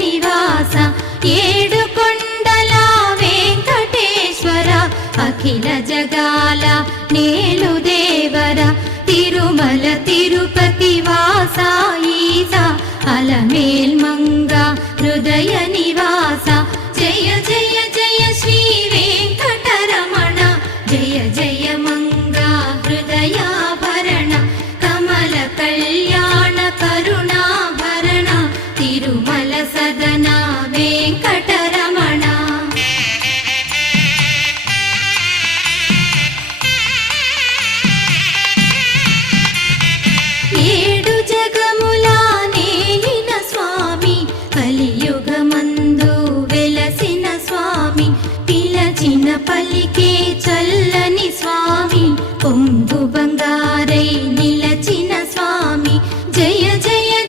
నివాస ఏడు కొండల వెంకటేశ్వర అఖిల జగాల నేలు దేవర తిరుమల తిరుపతి వాస ఈస అలమేల్ మంగ హృదయ నివాస జయ జయ జయ శ్రీ వెంకటరమణ జయ జయ మంగ హృదయాభరణ కమల కళ్యాణ కరుణాభరణ తిరుమల సదన వెంకటరమణ ఏడు జగముల నేలిన స్వామి కలియుగమందు వెలసిన స్వామి పిలచిన పలికే